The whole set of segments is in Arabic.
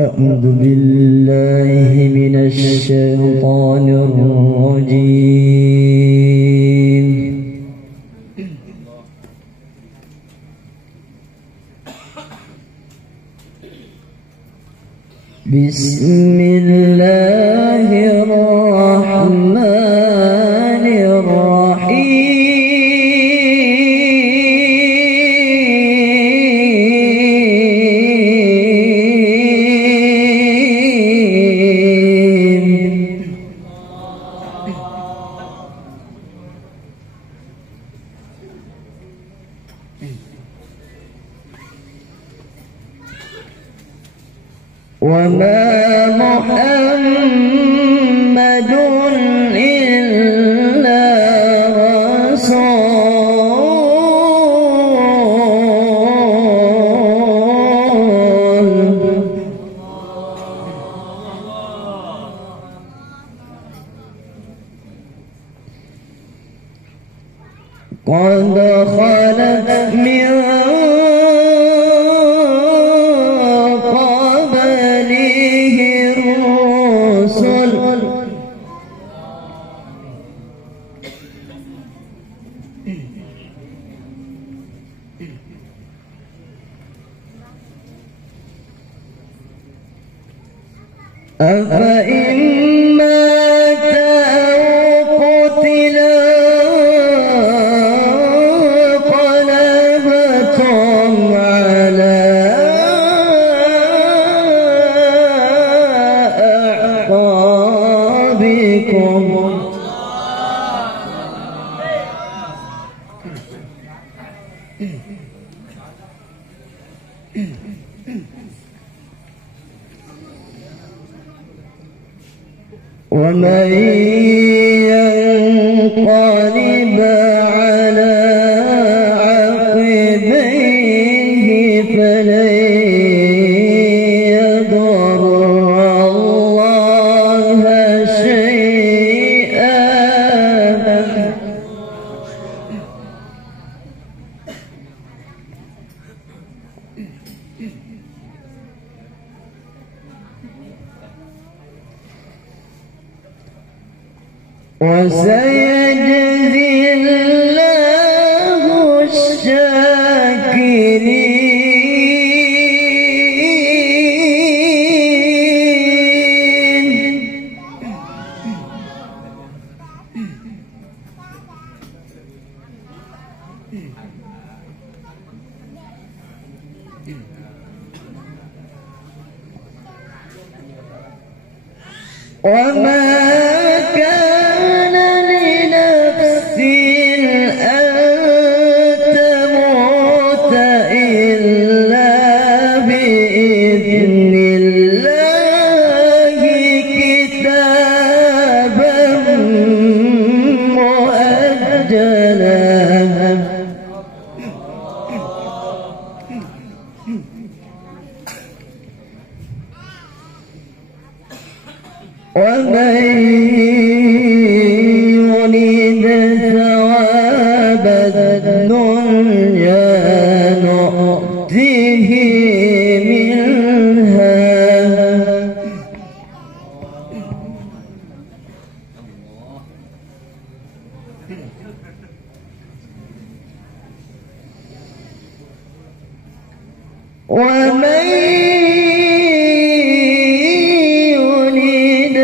أعوذ بالله من الشيطان الرجيم. بسم الله الرحمن الرحيم. وما محمد إلا رسول قد خلت من أفإن مات أو قتل انقلبتم على أعقابكم ومن ينقلب على عقبيه فلن يضر الله شيئا وسيجزي الله الشاكرين. وما كان لنفس أن تموت إلا بإذن الله كتابا مؤجلا ومن يريد ثواب الدنيا نؤته منها ومن يريد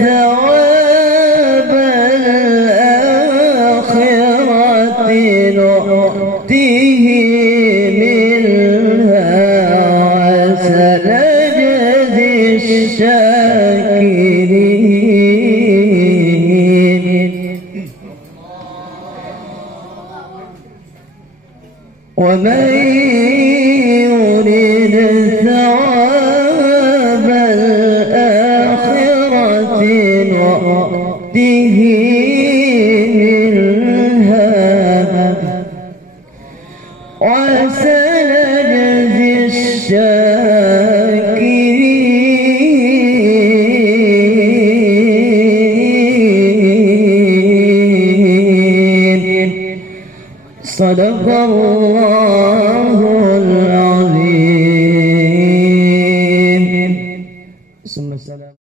ثواب الآخرة نؤته منها وسنجزي الشاكرين. ومن يريد ثم السلام.